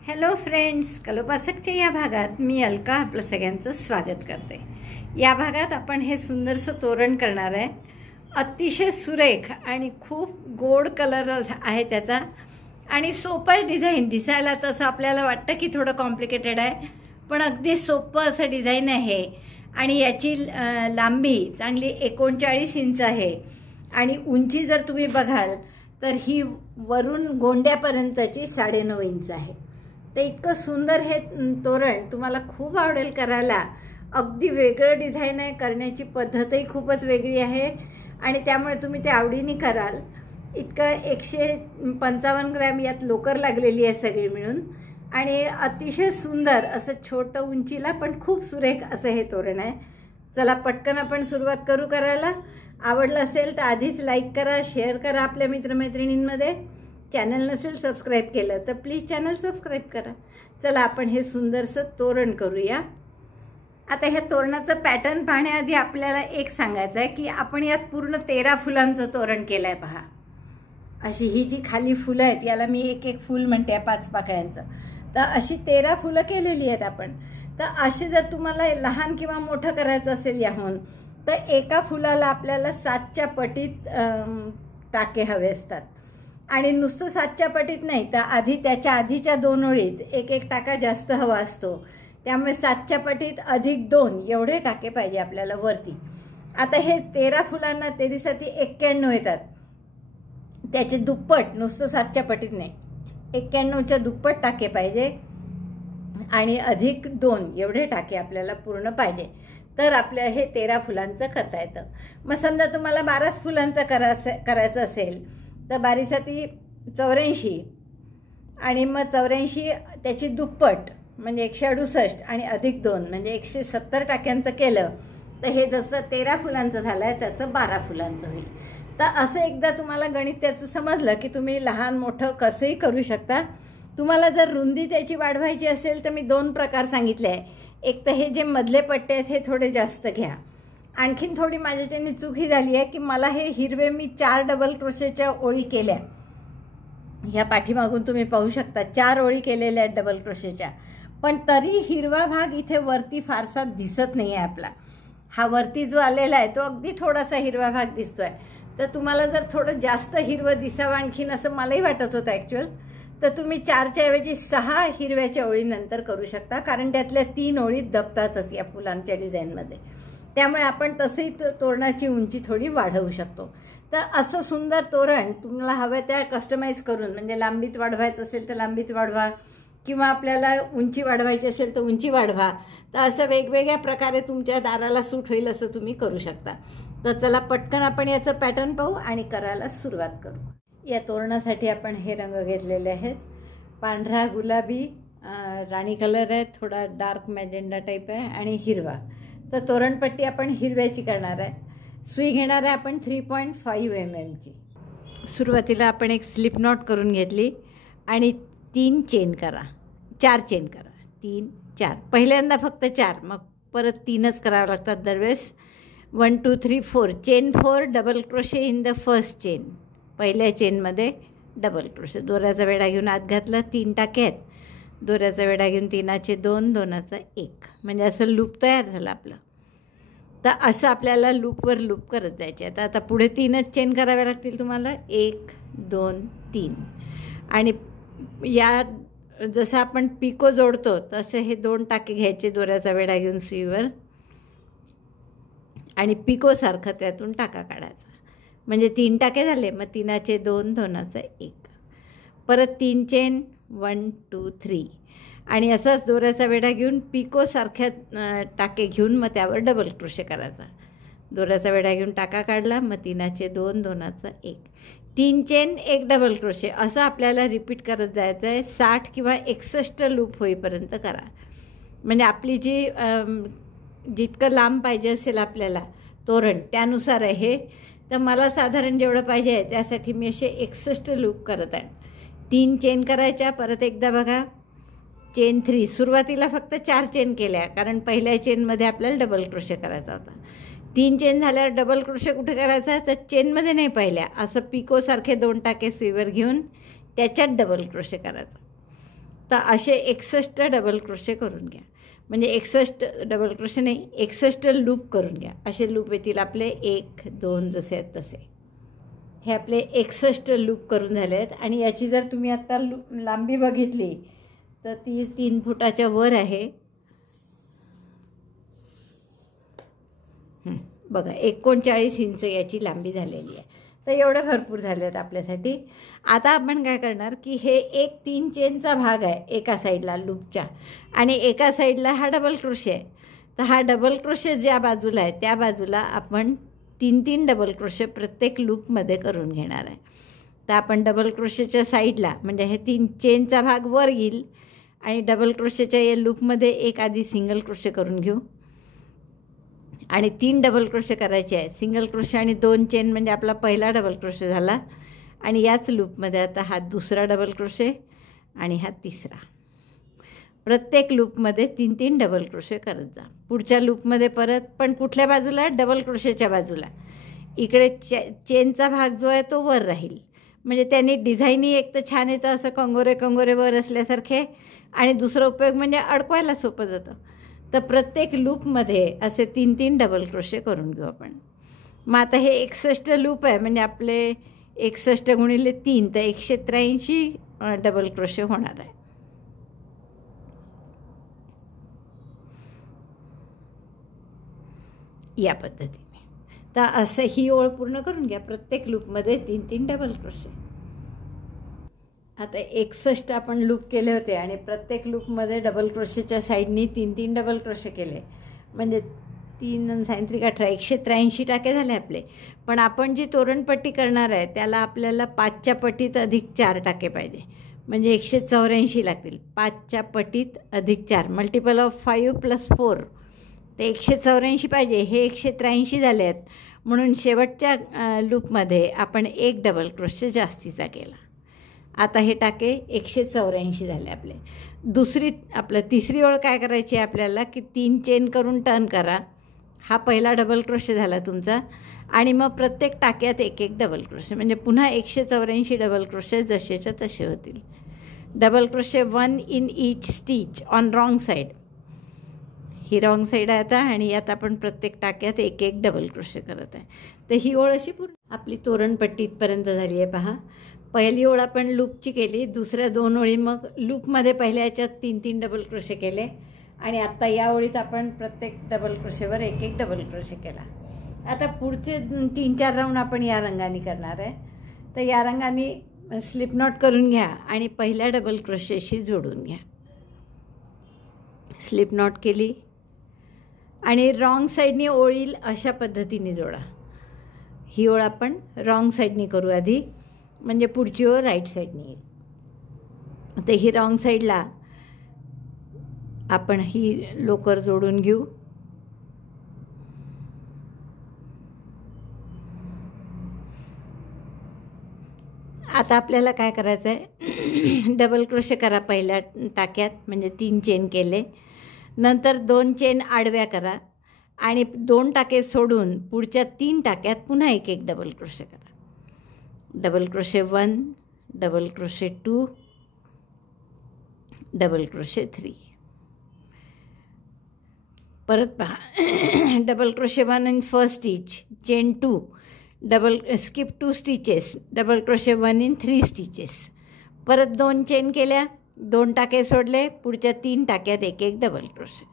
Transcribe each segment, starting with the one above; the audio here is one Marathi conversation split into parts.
हॅलो फ्रेंड्स, कलोपासकच्या या भागात मी अलका आपलं सगळ्यांचं स्वागत करते। या भागात आपण हे सुंदरसं तोरण करणार आहे। अतिशय सुरेख आणि खूप गोड कलर आहे त्याचा आणि सोपं डिझाइन दिसायला तसं आपल्याला वाटतं की थोडं कॉम्प्लिकेटेड आहे, पण अगदी सोपं असं डिझाइन आहे आणि याची लांबी चांगली 39 इंच आहे आणि उंची जर तुम्ही बघाल तर ही वरून गोंड्यापर्यंतची 9.5 इंच आहे। ते इतकं सुंदर हे तोरण तुम्हाला खूप आवडेल करायला। अगदी वेगळं डिझाइन आहे, करण्याची पद्धतही खूपच वेगळी आहे आणि त्यामुळे तुम्ही ते आवडीने कराल। इतकं 155 ग्रॅम यात लोकर लागलेली आहे सगळी मिळून आणि अतिशय सुंदर असं छोटं उंचीला पण खूप सुरेख असं हे तोरण आहे। चला पटकन आपण सुरुवात करू करायला। आवडलं असेल तर आधीच लाईक करा, शेअर करा आपल्या मित्रमैत्रिणींमध्ये। चॅनल नसेल सबस्क्राइब केलं तर प्लीज चॅनल सबस्क्राइब करा। चला आपण हे सुंदरसं तोरण करूया। आता ह्या तोरणाचं पॅटर्न पाहण्याआधी आपल्याला एक सांगायचं आहे की आपण यात पूर्ण 13 फुलांचं तोरण केलंय। पहा, अशी ही जी खाली फुलं आहेत याला मी एक एक फूल म्हणते 5 पाकळ्यांचं, तर अशी 13 फुलं केलेली आहेत आपण। तर असे जर तुम्हाला लहान किंवा मोठं करायचं असेल याहून तर एका फुलाला आपल्याला 7च्या पटीत टाके हवे असतात आणि नुसतं 7च्या पटीत नाही तर आधी त्याच्या आधीच्या 2 ओळीत एक एक टाका जास्त हवा असतो, त्यामुळे 7च्या पटीत अधिक 2 एवढे टाके पाहिजे आपल्याला वरती। आता हे 13 फुलांना 13 × 91 येतात, त्याचे दुप्पट, नुसतं 7च्या पटीत नाही, 91च्या दुप्पट टाके पाहिजे आणि अधिक 2 एवढे टाके आपल्याला पूर्ण पाहिजे, तर आपल्या हे 13 फुलांचं करता येतं। मग समजा तुम्हाला 12 फुलांचं करायचं असेल तर 12 × 84 आणि मग 84 त्याची दुप्पट म्हणजे 168 आणि अधिक 2 म्हणजे 170 टाक्यांचं केलं तर हे जसं 13 फुलांचं झालंय तसं 12 फुलांचं होईल। तर असं एकदा तुम्हाला गणित त्याचं समजलं की तुम्ही लहान मोठं कसंही करू शकता। तुम्हाला जर रुंदी त्याची वाढवायची असेल तर मी 2 प्रकार सांगितले आहे। एक तर हे जे मधले पट्टे आहेत हे थोडे जास्त घ्या। आणखीन थोडी माझ्याच्याने चूक ही झाली आहे की मला हे हिरवे मी 4 डबल क्रोशेच्या ओळी केल्या। ह्या पाठीमागून तुम्ही पाहू शकता 4 ओळी केलेल्या आहेत डबल क्रोशेच्या, पण तरी हिरवा भाग इथे वरती फारसा दिसत नाही आहे आपला। हा वरती जो आलेला आहे तो अगदी थोडासा हिरवा भाग दिसतोय। तर तुम्हाला जर थोडं जास्त हिरवं दिसावं आणखीन असं मलाही वाटत होतं ॲक्च्युअल, तर तुम्ही 4च्या ऐवजी 6 हिरव्याच्या ओळी नंतर करू शकता, कारण त्यातल्या 3 ओळी दबतातच या फुलांच्या डिझाईनमध्ये। त्यामुळे आपण तसंही तोरणाची उंची थोडी वाढवू शकतो। तर असं सुंदर तोरण तुम्हाला हवं त्या कस्टमाइज करून, म्हणजे लांबीत वाढवायचं असेल तर लांबीत वाढवा किंवा आपल्याला उंची वाढवायची असेल तर उंची वाढवा। तर असं वेगवेगळ्या प्रकारे तुमच्या दाराला सूट होईल असं तुम्ही करू शकता। तर चला पटकन आपण याचं पॅटर्न पाहू आणि करायला सुरुवात करू। या तोरणासाठी आपण हे रंग घेतलेले आहेत, पांढरा, गुलाबी, राणी कलर आहे, थोडा डार्क मॅजेंडा टाईप आहे आणि हिरवा। तर तोरणपट्टी आपण हिरव्याची करणार आहे। सुई घेणार आहे आपण 3.5 mm ची। सुरुवातीला आपण एक स्लिप नॉट करून घेतली आणि 3 चेन करा, 4 चेन करा, 3 4, पहिल्यांदा फक्त 4, मग परत 3च करावं लागतात दरवेळेस। 1 2 3 4 chain 4 double crochet in the first chain, पहिल्या चेनमध्ये डबल क्रोशे। दोऱ्याचा वेढा घेऊन आत घातला, 3 टाके आहेत, दोऱ्याचा वेढा घेऊन 3चे 2 2चा 1, म्हणजे असं लूप तयार झालं आपलं। तर असं आपल्याला लूपवर लूप करत जायचे। आता पुढे 3च चेन कराव्या लागतील तुम्हाला, 1 2 3, आणि या जसं आपण पिको जोडतो तसे हे 2 टाके घ्यायचे दोऱ्याचा वेढा घेऊन सुईवर आणि पिकोसारखं त्यातून टाका काढायचा, म्हणजे 3 टाके झाले, मग 3चे 2 2चा 1, परत 3 चेन 1 2 3 आणि असंच दोऱ्याचा वेढा घेऊन पिकोसारख्या टाके घेऊन मग त्यावर डबल क्रोशे करायचा। दोऱ्याचा वेढा घेऊन टाका काढला, मग 3चे 2 2चा 1, 3 चेन 1 डबल क्रोशे, असं आपल्याला रिपीट करत जायचं आहे। 60 किंवा 61 लूप होईपर्यंत करा, म्हणजे आपली जी जितकं लांब पाहिजे असेल आपल्याला तोरण त्यानुसार आहे। तर मला साधारण जेवढं पाहिजे आहे त्यासाठी मी असे 61 लूप करत आहे। 3 चेन करायच्या, परत एकदा बघा चेन 3, सुरुवातीला फक्त 4 चेन केल्या कारण पहिल्या चेनमध्ये आपल्याला डबल क्रोशे करायचा होता। 3 चेन झाल्यावर डबल क्रोशे कुठे करायचा तर चेनमध्ये नाही, पहिल्या असं पिकोसारखे 2 टाके सुईवर घेऊन त्याच्यात डबल क्रोशे करायचा। तर असे 61 डबल क्रोशे करून घ्या. म्हणजे 61 डबल क्रोशे नाही, 61 लूप करून घ्या. असे लूप येतील आपले 1 2 जसे आहेत तसे. हे आपले 61 लूप करून झाले आहेत. आणि याची जर तुम्ही आत्ता लांबी बघितली तर ती 3 फुटाच्या वर आहे. बघा 39 इंच याची लांबी झालेली आहे. तर एवढं भरपूर झाले आहेत आपल्यासाठी. आता आपण काय करणार की हे एक 3 चेनचा भाग आहे एका साईडला लूपच्या, आणि एका साईडला हा डबल क्रोशे आहे. तर हा डबल क्रोशे ज्या बाजूला आहे त्या बाजूला आपण 3 डबल क्रोशे प्रत्येक लूपमध्ये करून घेणार आहे. तर आपण डबल क्रोशेच्या साईडला म्हणजे हे 3 चेनचा भाग वर येईल आणि डबल क्रोशेच्या या लूपमध्ये एक आधी सिंगल क्रोशे करून घेऊ आणि 3 डबल क्रोशे करायचे आहे. सिंगल क्रोशे आणि 2 चेन म्हणजे आपला पहिला डबल क्रोशे झाला. आणि याच लूपमध्ये आता हा दुसरा डबल क्रोशे आणि हा तिसरा. प्रत्येक लूपमध्ये 3 डबल क्रोशे करत जा. पुढच्या लूपमध्ये परत पण कुठल्या बाजूला, डबल क्रोशेच्या बाजूला. इकडे चेनचा भाग जो आहे तो वर राहील. म्हणजे त्यांनी डिझाईनही एक तर छान येतं असं कंगोरे वर असल्यासारखे, आणि दुसरा उपयोग म्हणजे अडकवायला सोपं जातं. तर प्रत्येक लूपमध्ये असे 3 डबल क्रोशे करून घेऊ आपण. मग आता हे 61 लूप आहे म्हणजे आपले 61 गुणिले 3 तर 183 डबल क्रोशे होणार आहे. या पद्धतीने. तर असं ही ओळ पूर्ण करून घ्या. प्रत्येक लूपमध्ये 3 डबल क्रोशे. आता 61 आपण लूप केले होते आणि प्रत्येक लूपमध्ये डबल क्रोशेच्या साईडनी 3 डबल क्रोशे केले. म्हणजे 3 आणि 3 18 183 टाके झाले आपले. पण आपण जी तोरणपट्टी करणार आहे त्याला आपल्याला 5च्या पटीत अधिक 4 टाके पाहिजे. म्हणजे 184 लागतील. 5च्या पटीत अधिक 4 मल्टिपल ऑफ 5 + 4 ते 184 पाहिजे. हे 183 झाले आहेत. म्हणून शेवटच्या लूपमध्ये आपण 1 डबल क्रोशे जास्तीचा केला. आता हे टाके 184 झाले आपले. तिसरी ओळ काय करायची आहे आपल्याला की 3 चेन करून टर्न करा. हा पहिला डबल क्रोशे झाला तुमचा. आणि मग प्रत्येक टाक्यात 1 डबल क्रोशे. म्हणजे पुन्हा 184 डबल क्रोशे जसेच्या तसे होतील. Double crochet 1 in each stitch on wrong side. He wrong side आहे आता. आणि यात आपण प्रत्येक टाक्यात 1 डबल क्रोशे करत आहे. तर ही ओळ अशी पूर्ण आपली तोरणपट्टी इथपर्यंत झाली आहे. पहा, पहिली ओळ आपण लूपची केली. दुसऱ्या 2 ओळी मग लूपमध्ये पहिल्या याच्यात 3 डबल क्रोशे केले. आणि आत्ता या ओळीत आपण प्रत्येक डबल क्रोशेवर 1 डबल क्रोशे केला. आता पुढचे 3-4 राऊंड आपण या रंगाने करणार आहे. तर या रंगाने स्लिप नॉट करून घ्या आणि पहिल्या डबल क्रोशेशी जोडून घ्या. स्लिप नॉट केली आणि रॉंग साईडनी ओळ येईल अशा पद्धतीने जोडा. ही ओळ आपण रॉंग साईडनी करू आधी, म्हणजे पुढची ओळ राईट साईडनी येईल. तर ही रॉंग साईडला आपण ही लोकर जोडून घेऊ. आता आपल्याला काय करायचं आहे, डबल क्रोशे करा पहिल्या टाक्यात. म्हणजे 3 चेन केले. नंतर 2 चेन आडव्या करा आणि 2 टाके सोडून पुढच्या 3 टाक्यात पुन्हा 1 डबल क्रोशे करा. Double crochet 1 double crochet 2 double crochet 3. परत पहा, double crochet 1 in first stitch, chain 2, double skip 2 stitches, double crochet 1 in 3 stitches. परत 2 चेन केल्या, 2 टाके सोडले, पुढच्या 3 टाक्यात 1 डबल क्रोशे.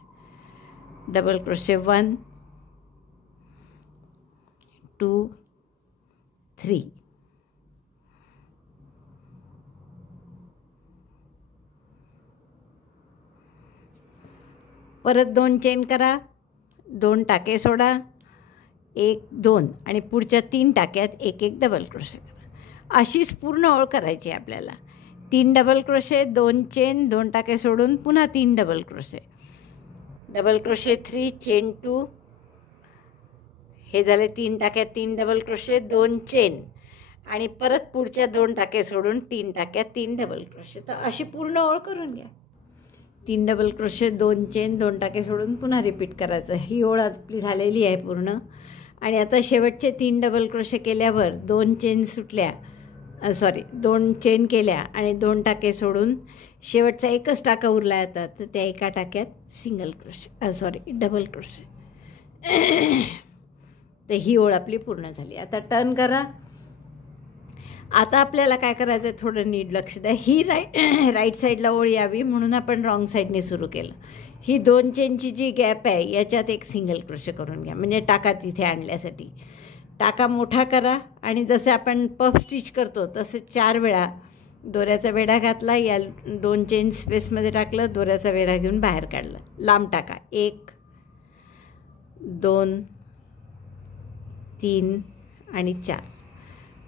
Double crochet 1 2 3. परत 2 चेन करा, 2 टाके सोडा, 1 2 आणि पुढच्या 3 टाक्यात 1 डबल क्रोशे करा. अशीच पूर्ण ओळ करायची आपल्याला. 3 डबल क्रोशे, 2 चेन, 2 टाके सोडून पुन्हा 3 double crochet. Double crochet 3 chain 2. हे झाले 3 टाक्यात 3 डबल क्रोशे, 2 चेन आणि परत पुढच्या 2 टाके सोडून 3 टाक्यात 3 डबल क्रोशे. तर अशी पूर्ण ओळ करून घ्या. 3 डबल क्रोशे, 2 चेन, 2 टाके सोडून पुन्हा रिपीट करायचं. ही ओळ आपली झालेली आहे पूर्ण. आणि आता शेवटचे 3 डबल क्रोशे केल्यावर 2 चेन सुटल्या, सॉरी 2 चेन केल्या आणि 2 टाके सोडून शेवटचा एकच टाका उरला आता, तर त्या एका टाक्यात single crochet sorry double crochet. तर ही ओळ आपली पूर्ण झाली. आता टर्न करा. आता आपल्याला काय करायचं आहे, थोडं नीट लक्ष द्या. ही राईट साईडला ओळ यावी म्हणून आपण रॉंग साईडने सुरू केलं. ही 2 चेनची जी गॅप आहे याच्यात एक सिंगल क्रोशे करून घ्या, म्हणजे टाका तिथे आणण्यासाठी. टाका मोठा करा आणि जसे आपण पफ स्टिच करतो तसं 4 वेळा दोऱ्याचा वेढा घातला, या 2 चेन स्पेसमध्ये टाकलं, दोऱ्याचा वेढा घेऊन बाहेर काढलं. लांब टाका 1 2 3 आणि 4.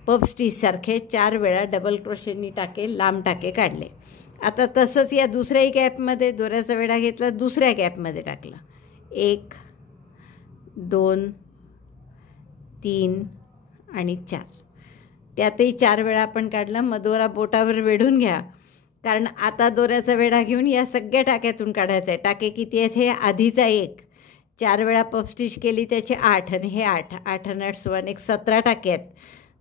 पफ स्टिचसारखे 4 वेळा डबल क्रोशेनी टाके लांब टाके काढले. आता तसंच या दुसऱ्याही गॅपमध्ये दोऱ्याचा वेढा घेतला, दुसऱ्या गॅपमध्ये टाकला. 1 2 3 आणि 4. त्यातही 4 वेळा आपण काढला. मग दोरा बोटावर वेढून घ्या, कारण आता दोऱ्याचा वेढा घेऊन या सगळ्या टाक्यातून काढायचं आहे. टाके किती आहेत, हे आधीचा 1. 4 वेळा पफ स्टिच केली त्याचे 8 आणि हे 8 8 आणि 8 16 एक 17 टाके आहेत.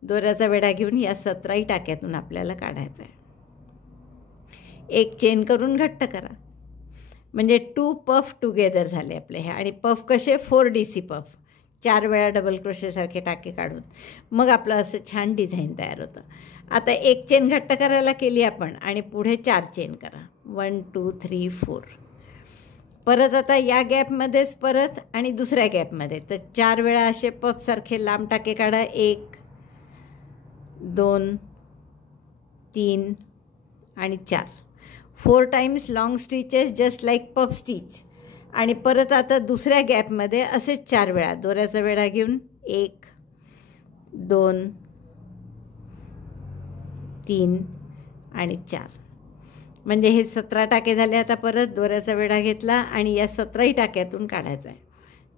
दोऱ्याचा वेढा घेऊन या 17ही टाक्यातून आपल्याला काढायचं आहे. एक चेन करून घट्ट करा, म्हणजे 2 पफ टुगेदर झाले आपले हे. आणि पफ कसे 4DC पफ, 4 वेळा डबल क्रोशेसारखे टाके काढून मग आपलं असं छान डिझाईन तयार होतं. आता एक चेन घट्ट करायला केली आपण आणि पुढे 4 चेन करा. 1 2 3 4. परत आता या गॅपमध्येच परत आणि दुसऱ्या गॅपमध्ये तर 4 वेळा असे पफसारखे लांब टाके काढा. 1 2 3 आणि 4. 4 times long stitches just like puff stitch. आणि परत आता दुसऱ्या गॅपमध्ये असेच 4 वेळा दोऱ्याचा वेढा घेऊन 1 2 3 आणि 4. म्हणजे हे 17 टाके झाले. आता परत दोऱ्याचा वेढा घेतला आणि या 17ही टाक्यातून काढायचा आहे.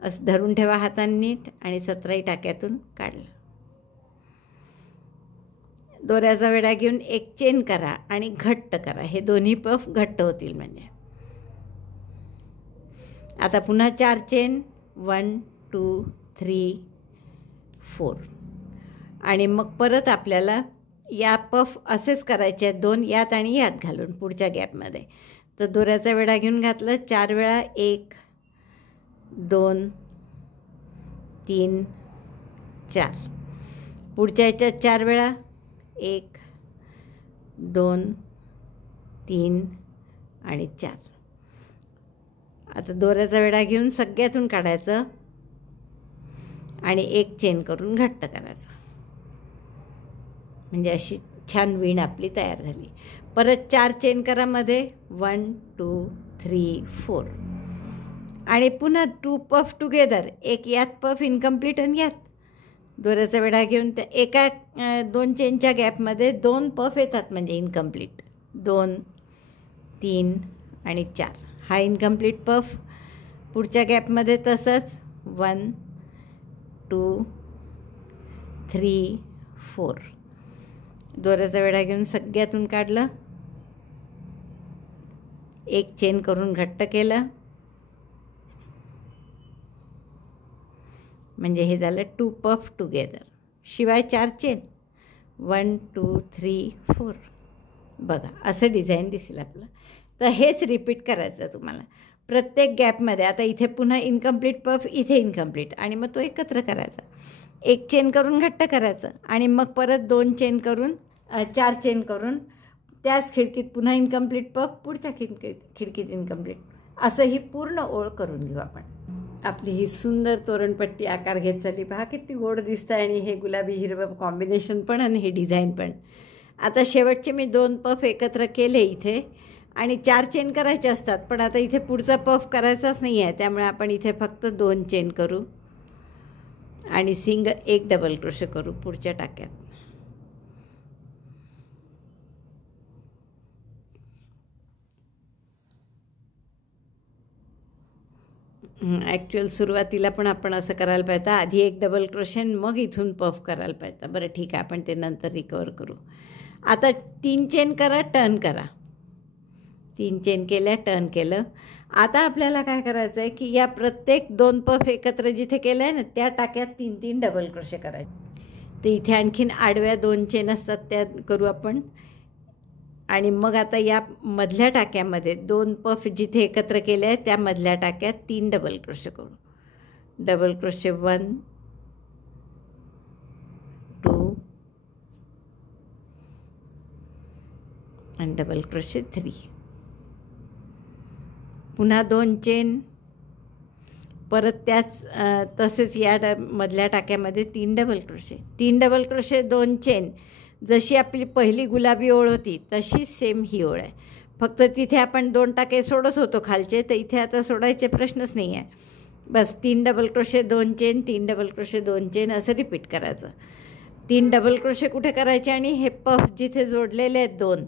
असं धरून ठेवा हाताने नीट आणि 17ही टाक्यातून काढलं. दोऱ्याचा वेढा घेऊन एक चेन करा आणि घट्ट करा. हे दोन्ही पफ घट्ट होतील म्हणजे. आता पुन्हा 4 चेन 1 2 3 4. आणि मग परत आपल्याला या पफ असेच करायचे आहेत, 2 यात आणि यात घालून पुढच्या गॅपमध्ये. तर दोऱ्याचा वेढा घेऊन घातलं 4 वेळा. 1 2 3 4. पुढच्या याच्यात 4 वेळा. 1 2 3 आणि 4. आता दोऱ्याचा वेढा घेऊन सगळ्यातून काढायचं आणि एक चेन करून घट्ट करायचं, म्हणजे अशी छान वीण आपली तयार झाली. परत 4 चेन करा मध्ये. 1 2 3 4. आणि पुन्हा 2 पफ टुगेदर. एक यात पफ इनकम्प्लीट आणि यात दोऱ्याचा वेढा घेऊन त्या एका 2 चेनच्या गॅपमध्ये 2 पफ येतात म्हणजे इनकम्प्लीट. 2 3 आणि 4. हा इनकम्प्लीट पफ. पुढच्या गॅपमध्ये तसंच 1 2 3 4. दोऱ्याचा वेढा घेऊन सगळ्यातून काढलं. एक चेन करून घट्ट केलं, म्हणजे हे झालं 2 पफ टुगेदर. शिवाय 4 चेन. 1 2 3 4. बघा असं डिझाईन दिसेल आपलं. तर हेच रिपीट करायचं तुम्हाला प्रत्येक गॅपमध्ये. आता इथे पुन्हा इनकम्प्लीट पफ, इथे इनकम्प्लीट, आणि मग तो एकत्र करायचा. एक चेन करून घट्ट करायचं आणि मग परत 2 चेन करून 4 चेन करून त्याच खिडकीत पुन्हा इनकम्प्लीट पफ, पुढच्या खिडकीत इनकम्प्लीट. असं ही पूर्ण ओळ करून घेऊ आपण. आपली ही सुंदर तोरणपट्टी आकार घेत चालली. पहा किती गोड दिसतं. आणि हे गुलाबी हिरवं कॉम्बिनेशन पण आणि हे डिझाईन पण. आता शेवटचे मी 2 पफ एकत्र केले इथे आणि 4 चेन करायचे असतात, पण आता इथे पुढचा पफ करायचाच नाही आहे, त्यामुळे आपण इथे फक्त 2 चेन करू आणि एक डबल क्रोशे करू पुढच्या टाक्यात. ॲक्च्युअल सुरुवातीला पण आपण असं करायला पाहिजे, आधी एक डबल क्रोशे मग इथून पफ करायला पाहिजे. बरं ठीक आहे, आपण ते नंतर रिकवर करू. आता 3 चेन करा, टर्न करा. 3 चेन केल्या, टर्न केलं. आता आपल्याला काय करायचं आहे की या प्रत्येक 2 पफ एकत्र जिथे केलं आहे ना त्या टाक्यात 3 3 डबल क्रोशे करायचे. तर इथे आणखीन आडव्या 2 चेन असतात त्या करू आपण. आणि मग आता या मधल्या टाक्यामध्ये 2 पफ जिथे एकत्र केले आहेत त्या मधल्या टाक्यात 3 डबल क्रोशे करू. डबल क्रोशे 1 2 आणि डबल क्रोशे 3. पुन्हा 2 चेन, परत त्याच तसेच या मधल्या टाक्यामध्ये 3 double crochet. 3 double crochet 2 chain. जशी आपली पहिली गुलाबी ओळ होती तशीच सेम ही ओळ आहे, फक्त तिथे आपण 2 टाके सोडत होतो खालचे, तर इथे आता सोडायचे प्रश्नच नाही आहे. बस 3 double crochet 2 chain, 3 double crochet 2 chain असं रिपीट करायचं. 3 डबल क्रोशे कुठे करायचे आणि हे पफ जिथे जोडलेले आहेत 2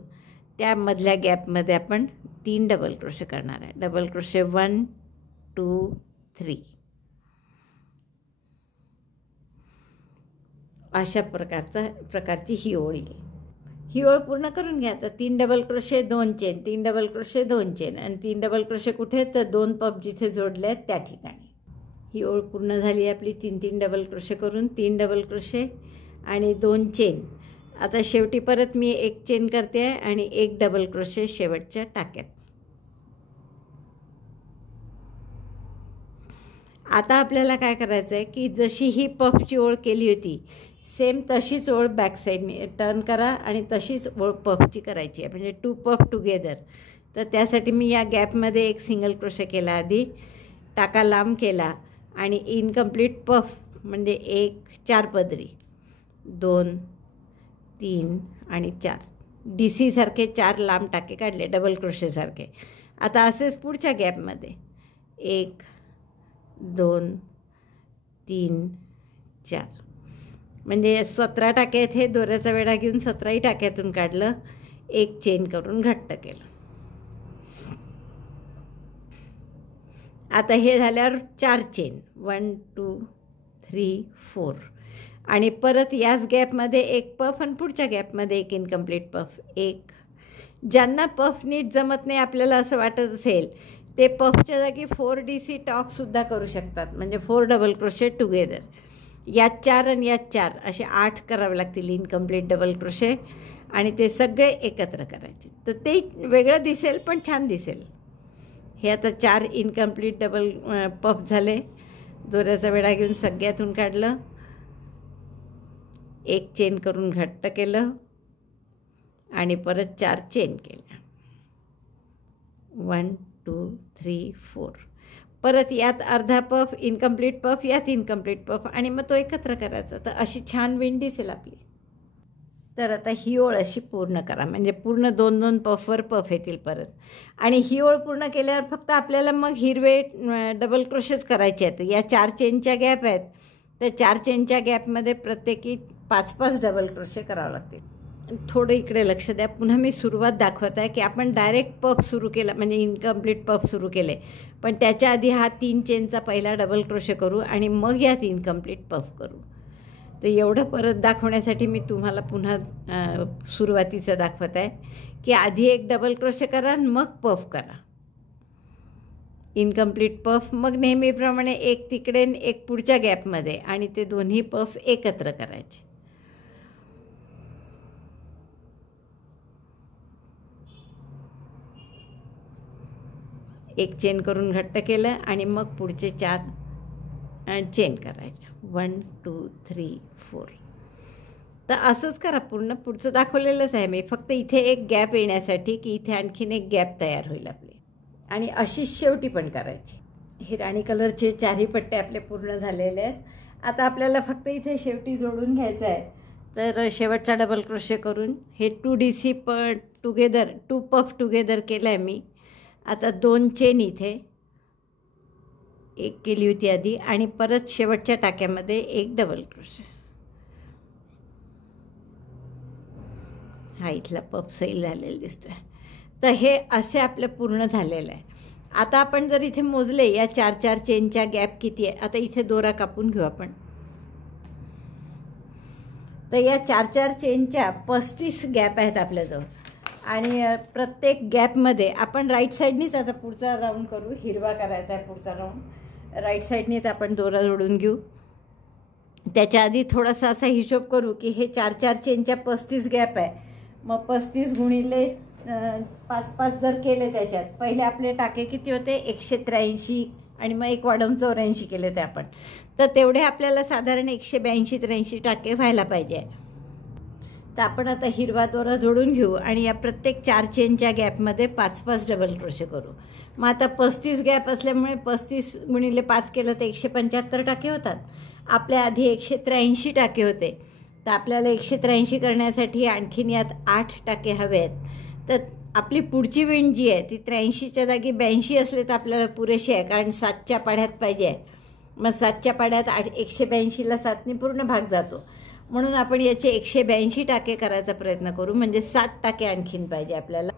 त्या मधल्या गॅपमध्ये आपण 3 डबल क्रोशे करणार आहे. Double crochet 1 2 3. अशा प्रकारची ही ओळ येईल. ही ओळ पूर्ण करून घ्या. तर 3 double crochet 2 chain, 3 double crochet 2 chain आणि 3 डबल क्रोशे कुठे, तर 2 पफ जिथे जोडले आहेत त्या ठिकाणी. ही ओळ पूर्ण झाली आपली 3 डबल क्रोशे करून. 3 डबल क्रोशे आणि 2 चेन. आता शेवटी परत मी 1 चेन करते आहे आणि 1 डबल क्रोशे शेवटच्या टाक्यात. आता आपल्याला काय करायचं आहे की जशी ही पफची ओळ केली होती सेम तशीच ओळ बॅक साईडने टर्न करा आणि तशीच ओळ पफची करायची आहे, म्हणजे 2 पफ टुगेदर. तर त्यासाठी मी या गॅपमध्ये 1 सिंगल क्रोशे केला, आधी टाका लांब केला आणि इनकम्प्लीट पफ म्हणजे 1 4 पदरी 2 3 आणि 4 DC सारखे 4 लांब टाके काढले डबल क्रोशेसारखे. आता असेच पुढच्या गॅपमध्ये 1 2 3 4 म्हणजे 17 टाके आहेत. हे दोऱ्याचा वेढा घेऊन 17ही टाक्यातून काढलं, 1 चेन करून घट्ट केलं. आता हे झाल्यावर 4 चेन 1 2 3 4 आणि परत याच गॅपमध्ये 1 पफ आणि पुढच्या गॅपमध्ये 1 इनकम्प्लीट पफ. 1 ज्यांना पफ नीट जमत नाही आपल्याला असं वाटत असेल ते पफच्या जागी 4 DC टॉकसुद्धा करू शकतात, म्हणजे 4 डबल क्रोशे टुगेदर. यात 4 आणि यात 4 असे 8 करावे लागतील इनकम्प्लीट डबल क्रोशे आणि ते सगळे एकत्र करायचे. तर ते वेगळं दिसेल पण छान दिसेल. हे आता 4 इनकम्प्लीट डबल पफ झाले. दोऱ्याचा वेढा घेऊन सगळ्यातून काढलं, 1 चेन करून घट्ट केलं आणि परत 4 चेन केल्या. 1 2 3 4. परत यात अर्धा पफ इनकम्प्लीट पफ, यात इनकम्प्लीट पफ आणि मग तो एकत्र करायचा. तर अशी छान विण दिसेल आपली. तर आता ही ओळ अशी पूर्ण करा, म्हणजे पूर्ण 2-2 पफवर पफ येतील परत. आणि ही ओळ पूर्ण केल्यावर फक्त आपल्याला मग हिरवे डबल क्रोशेच करायचे आहेत. या 4 चेनच्या गॅप आहेत, तर 4 चेनच्या गॅपमध्ये प्रत्येकी 5-5 डबल क्रोशे करावं लागतील. थोडं इकडे लक्ष द्या. पुन्हा मी सुरुवात दाखवत आहे की आपण डायरेक्ट पफ सुरू केला, म्हणजे इनकम्प्लीट पफ सुरू केले, पण त्याच्या आधी हा 3 चेनचा पहिला डबल क्रोशे करू आणि मग यात इनकम्प्लीट पफ करू. तर एवढं परत दाखवण्यासाठी मी तुम्हाला पुन्हा सुरुवातीचं दाखवत आहे की आधी 1 डबल क्रोशे करा आणि मग पफ करा, इनकम्प्लीट पफ. मग नेहमीप्रमाणे 1 तिकडे 1 पुढच्या गॅपमध्ये आणि ते दोन्ही पफ एकत्र करायचे. एक चेन करून घट्ट केलं आणि मग पुढचे 4 चेन करायचे. 1 2 3 4. तर असंच करा पूर्ण. पुढचं दाखवलेलंच आहे मी, फक्त इथे एक गॅप येण्यासाठी की इथे आणखीन एक गॅप तयार होईल आपली. आणि अशीच शेवटी पण करायची. हे राणी कलरचे 4ही पट्टे आपले पूर्ण झालेले आहेत. आता आपल्याला फक्त इथे शेवटी जोडून घ्यायचं आहे. तर शेवटचा डबल क्रोशे करून हे 2 DC टुगेदर 2 पफ टुगेदर केलं आहे मी. आता 2 चेन इथे 1 केली होती आधी आणि परत शेवटच्या टाक्यामध्ये 1 डबल क्रोशे. हा इथला पफ सैल झालेला दिसतोय. तर हे असे आपलं पूर्ण झालेलं आहे. आता आपण जर इथे मोजले या 4-4 चेनच्या गॅप किती आहे, आता इथे दोरा कापून घेऊ आपण. तर या 4-4 चेनच्या 35 गॅप आहेत आपल्याजवळ आणि प्रत्येक गॅपमध्ये आपण राईट साईडनीच आता पुढचा राऊंड करू. हिरवा करायचा आहे पुढचा राऊंड. राईट साईडनीच आपण दोरा जोडून घेऊ त्याच्या आधी थोडासा असा हिशोब करू की हे 4-4 चेनच्या 35 गॅप आहे. मग 35 गुणिले 5-5 जर केले त्याच्यात पहिले आपले टाके किती होते 183 आणि मग एक वाढवून 84 केले होते आपण. तर तेवढे आपल्याला साधारण 182-83 टाके व्हायला पाहिजे. तर आपण आता हिरवा दोरा जोडून घेऊ आणि या प्रत्येक 4 चेनच्या गॅपमध्ये 5-5 डबल क्रोशे करू. मग आता 35 गॅप असल्यामुळे 35 गुणिले 5 केलं तर 175 टाके होतात. आपल्या आधी 183 टाके होते. तर आपल्याला 183 करण्यासाठी आणखीन यात 8 टाके हवे आहेत. तर आपली पुढची विण जी आहे ती 83च्या जागी 82 असले तर आपल्याला पुरेशी आहे, कारण 7च्या पाढ्यात पाहिजे आहे. मग 7च्या पाढ्यात 182ला 7ने पूर्ण भाग जातो. म्हणून आपण याचे 182 टाके करायचा प्रयत्न करू, म्हणजे 60 टाके आणखीन पाहिजे आपल्याला.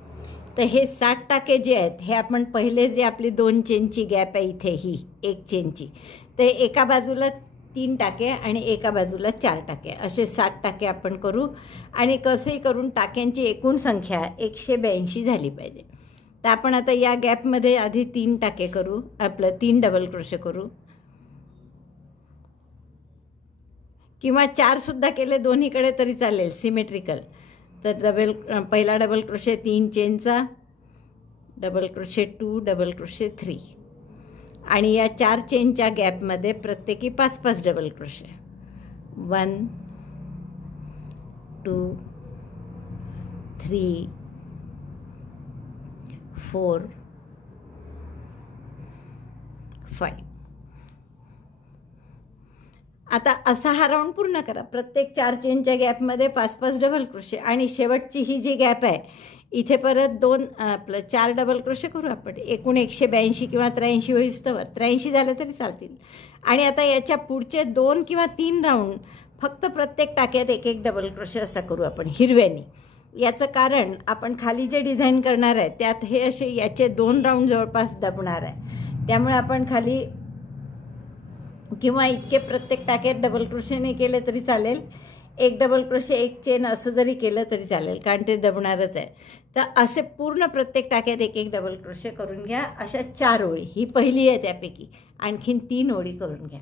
तर हे 60 टाके जे आहेत हे आपण पहिले जे आपली 2 चेनची गॅप आहे इथे ही 1 चेनची, ते एका बाजूला 3 टाके आणि एका बाजूला 4 टाके असे 60 टाके आपण करू. आणि कसंही करून टाक्यांची एकूण संख्या 182 झाली पाहिजे. तर आपण आता या गॅपमध्ये आधी 3 टाके करू, आपलं 3 डबल क्रोशे करू, किंवा 4 सुद्धा केले दोन्हीकडे तरी चालेल सिमेट्रिकल. तर पहिला डबल क्रोशे 3 चेनचा, डबल क्रोशे 2, डबल क्रोशे 3 आणि या 4 चेनच्या गॅपमध्ये प्रत्येकी 5-5 डबल क्रोशे. 1 2 3 4 5. आता असा हा राऊंड पूर्ण करा. प्रत्येक 4 चेनच्या गॅपमध्ये 5-5 डबल क्रोशे आणि शेवटची ही जी गॅप आहे इथे परत 4 डबल क्रोशे करू आपण. एकूण 182 किंवा 83 होईस तर 83 झाले तरी चालतील. आणि आता याच्या पुढचे 2 किंवा 3 राऊंड फक्त प्रत्येक टाक्यात 1-1 डबल क्रोशे असा करू आपण हिरव्यानी. याचं कारण आपण खाली जे डिझाईन करणार आहे त्यात हे असे याचे 2 राऊंड जवळपास दबणार आहे. त्यामुळे आपण खाली किंवा इतके प्रत्येक टाक्यात डबल क्रोशे नाही केले तरी चालेल, 1 डबल क्रोशे 1 चेन असं जरी केलं तरी चालेल, कारण ते दबणारच आहे. तर असे पूर्ण प्रत्येक टाक्यात 1-1 डबल क्रोशे करून घ्या. अशा 4 ओळी, ही पहिली आहे त्यापैकी, आणखीन 3 ओळी करून घ्या.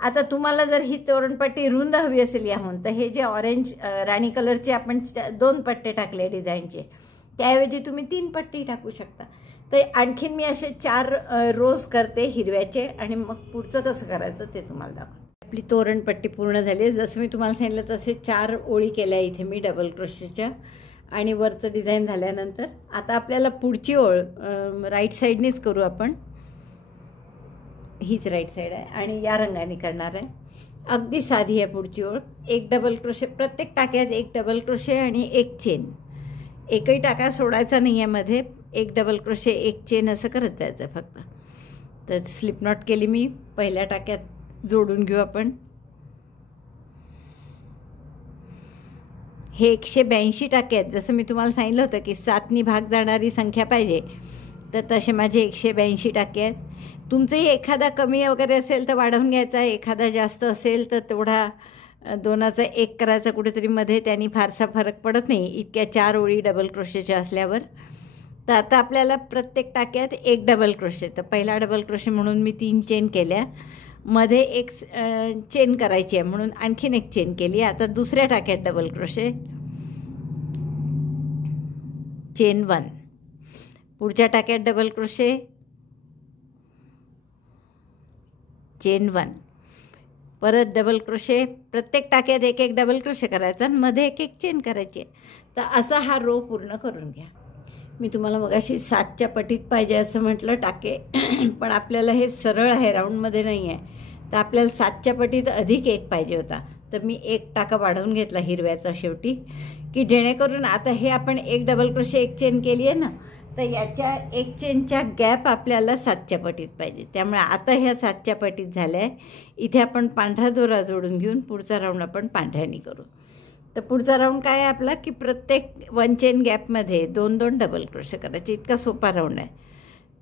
आता तुम्हाला जर ही तोरणपट्टी रुंद हवी असेल याहून, तर हे जे ऑरेंज राणी कलरचे आपण 2 पट्टे टाकले डिझाईनचे, त्याऐवजी तुम्ही 3 पट्टी टाकू शकता. तर आणखीन मी असे 4 रोज करते हिरव्याचे आणि मग पुढचं कसं करायचं ते तुम्हाला दाखवते. आपली तोरणपट्टी पूर्ण झाली आहे. जसं मी तुम्हाला सांगितलं तसे 4 ओळी केल्या इथे मी डबल क्रोशेच्या आणि वरचं डिझाईन झाल्यानंतर आता आपल्याला पुढची ओळ राईट साईडनेच करू आपण. हीच राईट साईड आहे आणि या रंगाने करणार आहे. अगदी साधी आहे पुढची ओळ. 1 डबल क्रोशे प्रत्येक टाक्यात, 1 डबल क्रोशे आणि 1 चेन. एकही टाका सोडायचा नाही आहे मध्ये. 1 डबल क्रोशे 1 चेन असं करत जायचं फक्त. तर स्लिप नॉट केली मी. पहिल्या टाक्यात जोडून घेऊ आपण. हे 182 टाके आहेत. जसं मी तुम्हाला सांगितलं होतं की 7नी भाग जाणारी संख्या पाहिजे, तर तसे माझे 182 टाके आहेत. तुमचंही एखादा कमी वगैरे असेल तर वाढवून घ्यायचा, एखादा जास्त असेल तर तेवढा 2चा 1 करायचा कुठेतरी मध्ये, त्यांनी फारसा फरक पडत नाही इतक्या 4 ओळी डबल क्रोशेच्या असल्यावर. तर आता आपल्याला प्रत्येक टाक्यात 1 डबल क्रोशे. तर पहिला डबल क्रोशे म्हणून मी 3 चेन केल्या, मध्ये 1 चेन करायची आहे म्हणून आणखीन 1 चेन केली. आता दुसऱ्या टाक्यात डबल क्रोशे, चेन 1. पुढच्या टाक्यात डबल क्रोशे, चेन 1. परत डबल क्रोशे. प्रत्येक टाक्यात 1-1 डबल क्रोशे करायचा आणि मध्ये 1-1 चेन करायची. तर असा हा रो पूर्ण करून घ्या. मी तुम्हाला मगाशी 7च्या पटीत पाहिजे असं म्हटलं टाके, पण आपल्याला हे सरळ आहे, राऊंडमध्ये नाही आहे. तर आपल्याला 7च्या पटीत अधिक 1 पाहिजे होता. तर मी 1 टाका वाढवून घेतला हिरव्याचा शेवटी, की जेणेकरून आता हे आपण 1 डबल क्रोशे 1 चेन केली आहे ना, तर याच्या 1 चेनच्या गॅप आपल्याला 7च्या पटीत पाहिजे. त्यामुळे आता ह्या 7च्या पटीत झाल्या आहे. इथे आपण पांढरा दोरा जोडून घेऊन पुढचा राऊंड आपण पांढऱ्याने करू. तर पुढचा राऊंड काय आहे आपला, की प्रत्येक 1 चेन गॅपमध्ये 2-2 डबल क्रोशे करायचे. इतका सोपा राऊंड आहे.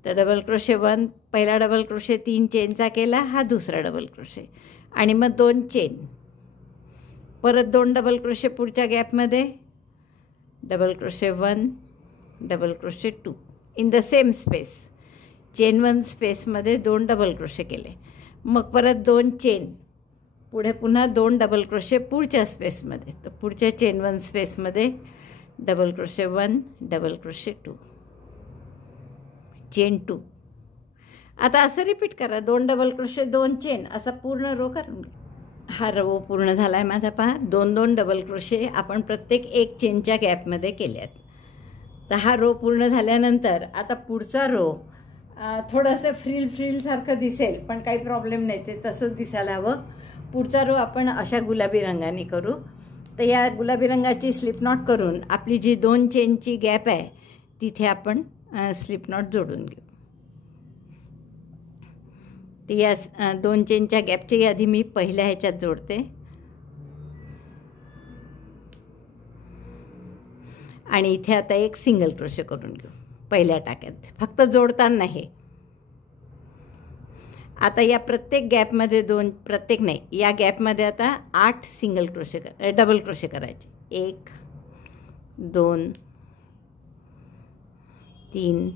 तर डबल क्रोशे 1, पहिला डबल क्रोशे 3 चेनचा केला, हा दुसरा डबल क्रोशे आणि मग 2 चेन, परत 2 डबल क्रोशे पुढच्या गॅपमध्ये, double crochet 1, double crochet 2 in the same space. Chain 1 स्पेसमध्ये 2 डबल क्रोशे केले. मग परत 2 चेन, पुढे पुन्हा 2 डबल क्रोशे पुढच्या स्पेसमध्ये. तर पुढच्या चेन 1 स्पेसमध्ये double crochet 1, double crochet 2, chain 2. आता असं रिपीट करा, 2 डबल क्रोशे 2 चेन, असा पूर्ण रो करून. हा रो पूर्ण झाला आहे माझा. पहा 2-2 डबल क्रोशे आपण प्रत्येक एक चेनच्या गॅपमध्ये केल्यात. तर हा रो पूर्ण झाल्यानंतर आता पुढचा रो थोडंसं फ्रिलसारखं दिसेल, पण काही प्रॉब्लेम नाही, ते तसंच दिसायला हवं. पुढचा रो आपण अशा गुलाबी रंगाने करू. तर या गुलाबी रंगाची स्लिप नॉट करून आपली जी 2 चेनची गॅप आहे तिथे आपण स्लिप नॉट जोडून घेऊ. तर या 2 चेनच्या गॅपची आधी मी पहिल्या ह्याच्यात जोडते आणि इथे आता एक सिंगल क्रोशे करून घेऊ पहिल्या टाक्यात, फक्त जोडताना हे. आता या प्रत्येक गॅपमध्ये प्रत्येक नाही, या गॅपमध्ये आता 8 सिंगल क्रोशे डबल क्रोशे करायचे. 1 2 3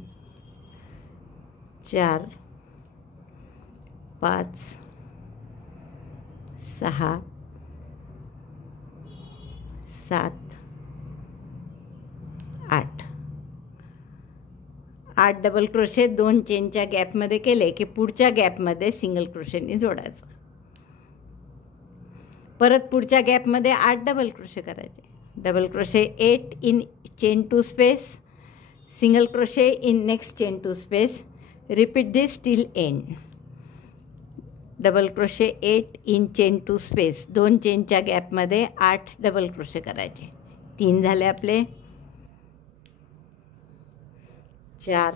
4 5 6 7 8 डबल क्रोशे 2 चेनच्या गॅपमध्ये केले की पुढच्या गॅपमध्ये सिंगल क्रोशेने जोडायचं. परत पुढच्या गॅपमध्ये 8 डबल क्रोशे करायचे. Double crochet 8 in chain 2 space, single crochet in next chain 2 space. Repeat this till end. Double crochet 8 in chain 2 space, 2 चेनच्या गॅपमध्ये 8 double crochet करायचे. 3 झाले आपले. 4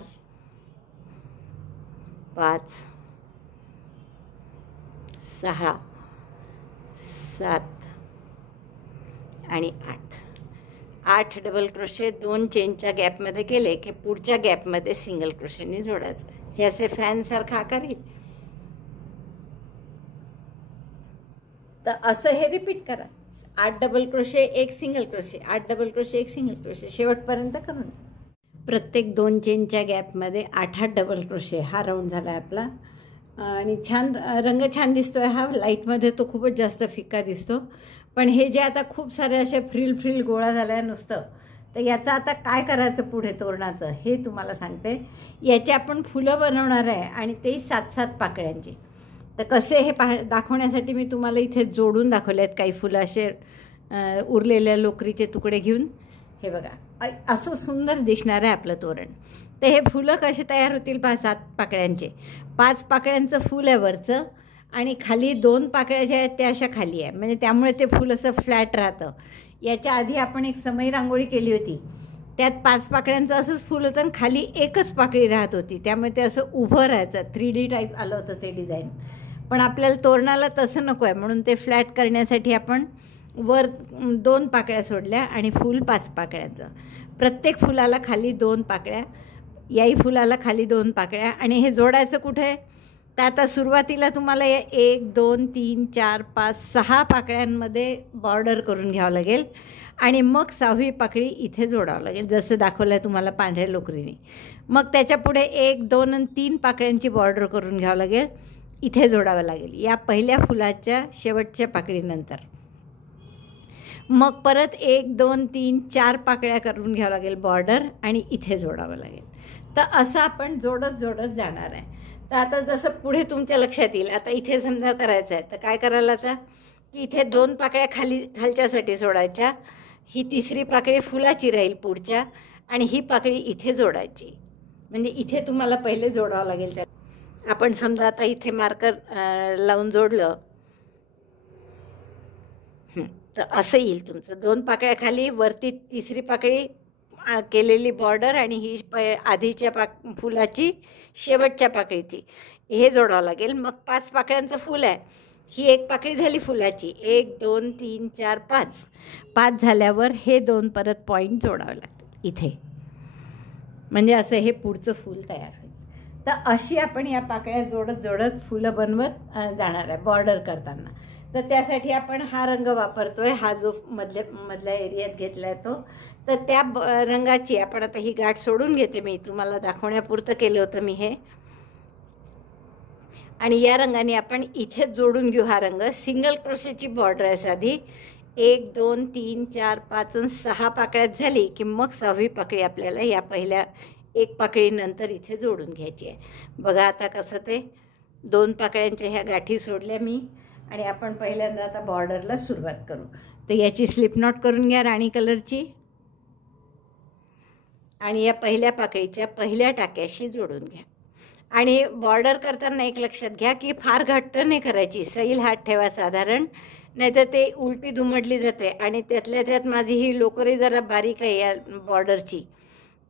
5 6 7 आणि 8 डबल क्रोशे 2 चेनच्या गॅपमध्ये केले की पुढच्या गॅपमध्ये सिंगल क्रोशेने जोडायचं. हे असे फॅनसारखं आकार येईल. तर असं हे रिपीट करा. 8 double crochet 1 single crochet, 8 double crochet 1 single crochet, शेवटपर्यंत करून. प्रत्येक 2 चेनच्या गॅपमध्ये 8 डबल क्रोशे. हा राऊंड झाला आहे आपला आणि छान रंग छान दिसतोय. हा लाईटमध्ये तो खूपच जास्त फिक्का दिसतो, पण हे जे आता खूप सारे असे फ्रिल गोळा झाला आहे नुसतं, तर याचं आता काय करायचं पुढे तोरणाचं हे तुम्हाला सांगते. याचे आपण फुलं बनवणार आहे आणि तेही 7-7 पाकळ्यांची. तर कसे हे दाखवण्यासाठी मी तुम्हाला इथे जोडून दाखवले आहेत काही फुलं असे उरलेल्या लोकरीचे तुकडे घेऊन. हे बघा, असं सुंदर दिसणार आहे आपलं तोरण. तर हे फुलं कसे तयार होतील? 7 पाकळ्यांचे. 5 पाकळ्यांचं फूल आहे वरचं आणि खाली 2 पाकळ्या ज्या आहेत त्या अशा खाली आहे, म्हणजे त्यामुळे ते फूल असं फ्लॅट राहतं. याच्या आधी आपण एक समई रांगोळी केली होती, त्यात 5 पाकळ्यांचं असंच फूल होतं आणि खाली एकच पाकळी राहत होती, त्यामुळे ते असं उभं राहायचं. 3D टाईप आलं होतं ते डिझाईन. पण आपल्याला तोरणाला तसं नको आहे, म्हणून ते फ्लॅट करण्यासाठी आपण वर 2 पाकळ्या सोडल्या आणि फूल 5 पाकळ्यांचं. प्रत्येक फुलाला खाली 2 पाकळ्या, याही फुलाला खाली 2 पाकळ्या. आणि हे जोडायचं कुठे? तर आता सुरुवातीला तुम्हाला या 1 2 3 4 5 6 पाकळ्यांमध्ये बॉर्डर करून घ्यावं लागेल आणि मग 6वी पाकळी इथे जोडावं लागेल, जसं दाखवलं आहे तुम्हाला पांढऱ्या लोकरीने. मग त्याच्यापुढे 1 2 आणि 3 पाकळ्यांची बॉर्डर करून घ्यावं लागेल, इथे जोडावं लागेल या पहिल्या फुलाच्या शेवटच्या पाकळीनंतर. मग परत 1 2 3 4 पाकळ्या करून घ्यावं लागेल बॉर्डर आणि इथे जोडावं लागेल. तर असं आपण जोडत जाणार आहे. तर आता जसं पुढे तुमच्या लक्षात येईल, आता इथे समजा करायचं आहे तर काय करायला, आता की इथे 2 पाकळ्या खालच्यासाठी सोडायच्या, ही 3री पाकळी फुलाची राहील पुढच्या आणि ही पाकळी इथे जोडायची. म्हणजे इथे तुम्हाला पहिले जोडावं लागेल. त्या आपण समजा आता इथे मार्कर लावून जोडलं तर असं येईल तुमचं. 2 पाकळ्या खाली, वरती 3री पाकळी केलेली बॉर्डर आणि ही आधीच्या फुलाची शेवटच्या पाकळीची, हे जोडावं लागेल. मग 5 पाकळ्यांचं फूल आहे, ही एक पाकळी झाली फुलाची. 1 2 3 4 5 5 झाल्यावर हे 2 परत पॉईंट जोडावे लागतात इथे, म्हणजे असं हे पुढचं फूल तयार होईल. तर अशी आपण या पाकळ्या जोडत फुलं बनवत जाणार आहे बॉर्डर करताना. तर त्यासाठी आपण हा रंग वापरतोय, हा जो मधल्या एरियात घेतला आहे तो. तर त्या रंगाची आपण आता ही गाठ सोडून घेते. मी तुम्हाला दाखवण्यापुरतं केलं होतं मी हे. आणि या रंगाने आपण इथे जोडून घेऊ हा रंग. सिंगल क्रोशेची बॉर्डर आहे साधी. 1 2 3 4 5 आणि 6 पाकळ्यात झाली की मग 6वी पाकळी आपल्याला या पहिल्या एक पाकळीनंतर इथे जोडून घ्यायची आहे. बघा आता कसं ते 2 पाकळ्यांच्या ह्या गाठी सोडल्या मी आणि आपण पहिल्यांदा आता बॉर्डरला सुरुवात करू. तर याची स्लिप नॉट करून घ्या राणी कलरची आणि या पहिल्या पाकळीच्या पहिल्या टाक्याशी जोडून घ्या. आणि बॉर्डर करताना एक लक्षात घ्या की फार घट्ट नाही करायची, सैल हात ठेवा साधारण, नाहीतर ते उलटी दुमडली जाते आणि त्यातल्या त्यात माझी ही लोकरी जरा बारीक आहे या बॉर्डरची,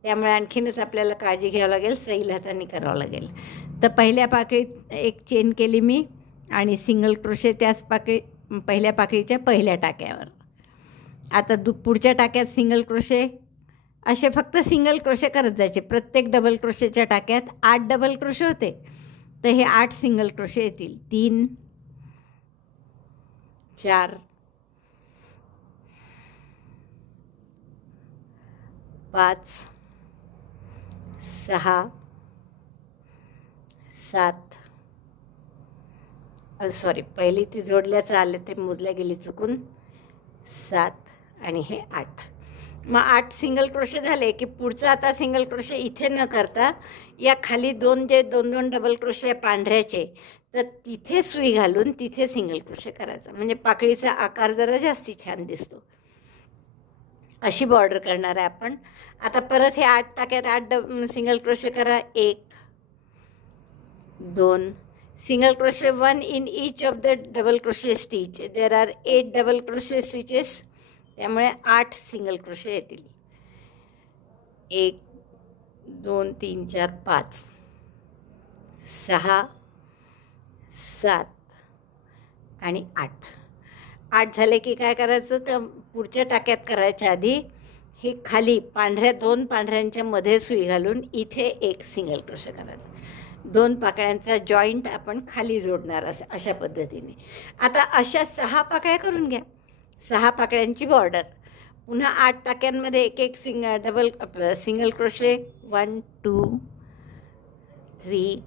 त्यामुळे आणखीनच आपल्याला काळजी घ्यावं लागेल, सैल हाताने करावं लागेल. तर पहिल्या पाकळीत एक चेन केली मी आणि सिंगल क्रोशे त्याच पहिल्या पाकळीच्या पहिल्या टाक्यावर. आता पुढच्या टाक्यात सिंगल क्रोशे, असे फक्त सिंगल क्रोशे करत जायचे. प्रत्येक डबल क्रोशेच्या टाक्यात 8 डबल क्रोशे होते, तर हे 8 सिंगल क्रोशे येतील. 3 4 5 6 7 सॉरी पहिली ती जोडल्याचं आलं ते मोजल्या गेली चुकून, 7 आणि हे 8. मग 8 सिंगल क्रोशे झाले की पुढचं आता सिंगल क्रोशे इथे न करता या खाली जे दोन डबल क्रोशे पांढऱ्याचे, तर तिथे सुई घालून तिथे सिंगल क्रोशे करायचा, म्हणजे पाकळीचा आकार जरा जास्ती छान दिसतो. अशी बॉर्डर करणार आहे आपण. आता परत हे 8 टाक्यात 8 सिंगल क्रोशे करा. 1 2 single crochet 1 in each of the double crochet stitch. There are 8 double crochet stitches, त्यामुळे 8 सिंगल क्रोशे येतील. 1 2 3 4 5 6 7 आणि 8 झाले की काय करायचं, तर पुढच्या टाक्यात करायच्या आधी हे खाली पांढऱ्या 2 पांढऱ्यांच्या मध्ये सुई घालून इथे एक सिंगल क्रोशे करायचा. 2 पाकळ्यांचा जॉईंट आपण खाली जोडणार अशा पद्धतीने. आता अशा 6 पाकळ्या करून घ्या. 6 पाकळ्यांची बॉर्डर. पुन्हा 8 टाक्यांमध्ये एक सिंगल क्रोशे. 1 2 3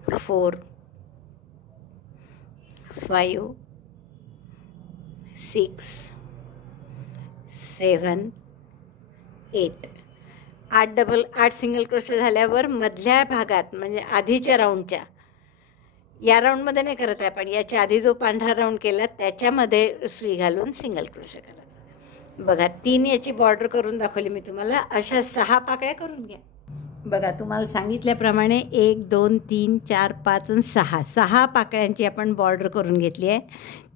4 5 6 7 8 8 सिंगल क्रोशे झाल्यावर मधल्या भागात म्हणजे आधीच्या राऊंडच्या, या राऊंडमध्ये नाही करत आहे आपण, याच्या आधी जो पांढरा राऊंड केला त्याच्यामध्ये सुई घालून सिंगल क्रोशे करायचं. बघा 3 याची बॉर्डर करून दाखवली मी तुम्हाला. अशा 6 पाकळ्या करून घ्या. बघा तुम्हाला सांगितल्याप्रमाणे 1 2 3 4 5 आणि 6 पाकळ्यांची आपण बॉर्डर करून घेतली आहे.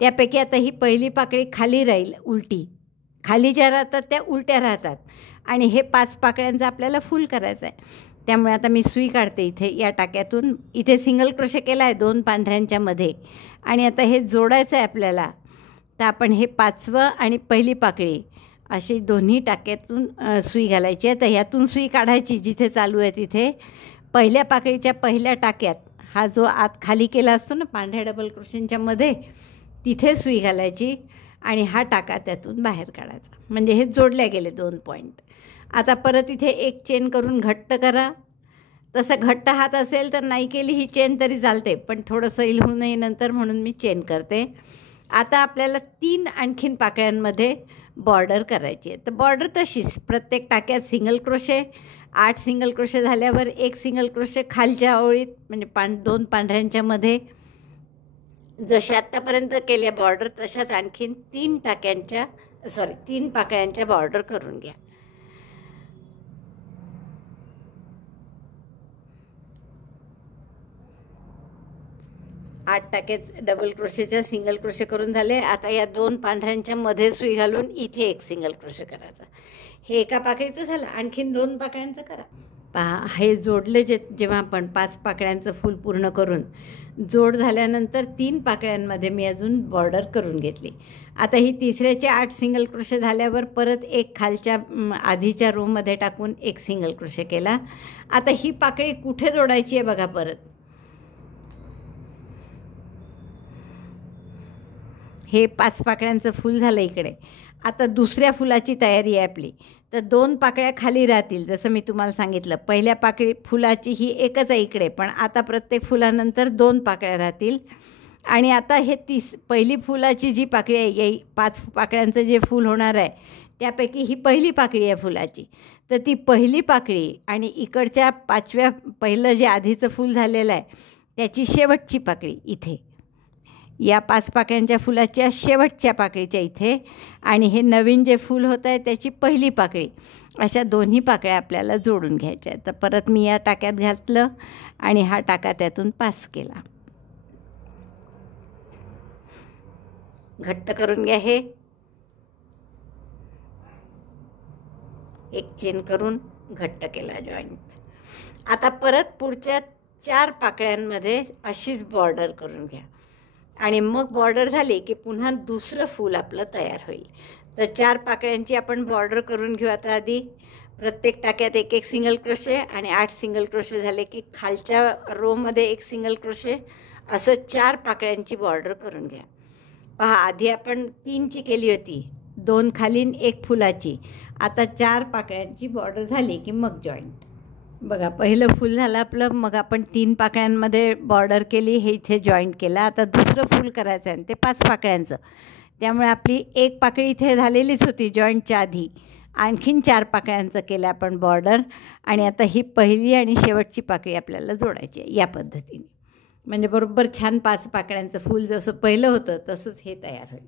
त्यापैकी आता ही पहिली पाकळी खाली राहील, उलटी खाली ज्या राहतात त्या उलट्या राहतात आणि हे 5 पाकळ्यांचं आपल्याला फुल करायचं आहे. त्यामुळे आता मी सुई काढते इथे या टाक्यातून. इथे सिंगल क्रोशे केला आहे 2 पांढऱ्यांच्या मध्ये आणि आता हे जोडायचं आहे आपल्याला. तर आपण हे 5वं आणि पहिली पाकळी अशी दोन्ही टाक्यातून सुई घालायची आहे. तर ह्यातून सुई काढायची जिथे चालू आहे तिथे. पहिल्या पाकळीच्या पहिल्या टाक्यात हा जो आत खाली केला असतो ना पांढऱ्या डबल क्रोशेंच्या मध्ये, तिथे सुई घालायची आणि हा टाका त्यातून बाहेर काढायचा, म्हणजे हे जोडल्या गेले 2 पॉईंट. आता परत इथे एक चेन करून घट्ट करा. तसं घट्ट हात असेल तर नाही केली ही चेन तरी चालते, पण थोडं सैल होऊ नये नंतर म्हणून मी चेन करते. आता आपल्याला 3 आणखीन पाकळ्यांमध्ये बॉर्डर करायची आहे. तर बॉर्डर तशीच प्रत्येक टाक्यात सिंगल क्रोशे. 8 सिंगल क्रोशे झाल्यावर एक सिंगल क्रोशे खालच्या ओळीत, म्हणजे 2 पांढऱ्यांच्या मध्ये जसे आत्तापर्यंत केल्या बॉर्डर तशाच आणखीन 3 पाकळ्यांच्या बॉर्डर करून घ्या. आठ टाक्यात डबल क्रोशेच्या सिंगल क्रोशे करून झाले. आता या 2 पांढऱ्यांच्या मध्ये सुई घालून इथे एक सिंगल क्रोशे करायचा. हे एका पाकळीचं झालं. आणखीन 2 पाकळ्यांचं करा. पहा हे जोडले जेव्हा आपण 5 पाकळ्यांचं फुल पूर्ण करून जोड झाल्यानंतर 3 पाकळ्यांमध्ये मी अजून बॉर्डर करून घेतली. आता ही तिसऱ्याचे 8 सिंगल क्रोशे झाल्यावर परत एक खालच्या आधीच्या रोमध्ये टाकून एक सिंगल क्रोशे केला. आता ही पाकळी कुठे जोडायची आहे बघा. परत हे 5 पाकळ्यांचं फुल झालं इकडे. आता दुसऱ्या फुलाची तयारी आहे आपली. तर 2 पाकळ्या खाली राहतील, जसं मी तुम्हाला सांगितलं. पहिल्या फुलाची ही एकच आहे इकडे, पण आता प्रत्येक फुलानंतर 2 पाकळ्या राहतील. आणि आता हे पहिली फुलाची जी पाकळी आहे, 5 पाकळ्यांचं जे फूल होणार आहे त्यापैकी ही पहिली पाकळी आहे फुलाची. तर ती पहिली पाकळी आणि इकडच्या 5व्या पहिलं जे आधीचं फूल झालेलं आहे त्याची शेवटची पाकळी इथे, या 5 पाकळ्यांच्या फुलाच्या शेवटच्या पाकळीच्या इथे, आणि हे नवीन जे फूल होत आहे त्याची पहिली पाकळी, अशा दोन्ही पाकळ्या आपल्याला जोडून घ्यायच्या आहेत. तर परत मी या टाक्यात घातलं आणि हा टाका त्यातून पास केला. घट्ट करून घ्या. हे एक चेन करून घट्ट केला जॉईंट. आता परत पुढच्या 4 पाकळ्यांमध्ये अशीच बॉर्डर करून घ्या आणि मग बॉर्डर झाली की पुन्हा दुसरं फूल आपलं तयार होईल. तर 4 पाकळ्यांची आपण बॉर्डर करून घेऊ. आता आधी प्रत्येक टाक्यात एक एक सिंगल क्रोशे आणि 8 सिंगल क्रोशे झाले की खालच्या रोमध्ये एक सिंगल क्रोशे, असं 4 पाकळ्यांची बॉर्डर करून घ्या. पहा, आधी आपण 3ची केली होती, 2 खाली 1 फुलाची. आता 4 पाकळ्यांची बॉर्डर झाली की मग जॉईंट. बघा, पहिलं फूल झालं आपलं, मग आपण 3 पाकळ्यांमध्ये बॉर्डर केली, हे इथे जॉईंट केला. आता दुसरं फूल करायचं आहे ते 5 पाकळ्यांचं. त्यामुळे आपली 1 पाकळी इथे झालेलीच होती जॉईंटच्या आधी. आणखीन 4 पाकळ्यांचं केलं आपण बॉर्डर, आणि आता ही पहिली आणि शेवटची पाकळी आपल्याला जोडायची आहे या पद्धतीने. म्हणजे बरोबर छान 5 पाकळ्यांचं फूल जसं पहिलं होतं तसंच हे तयार होईल.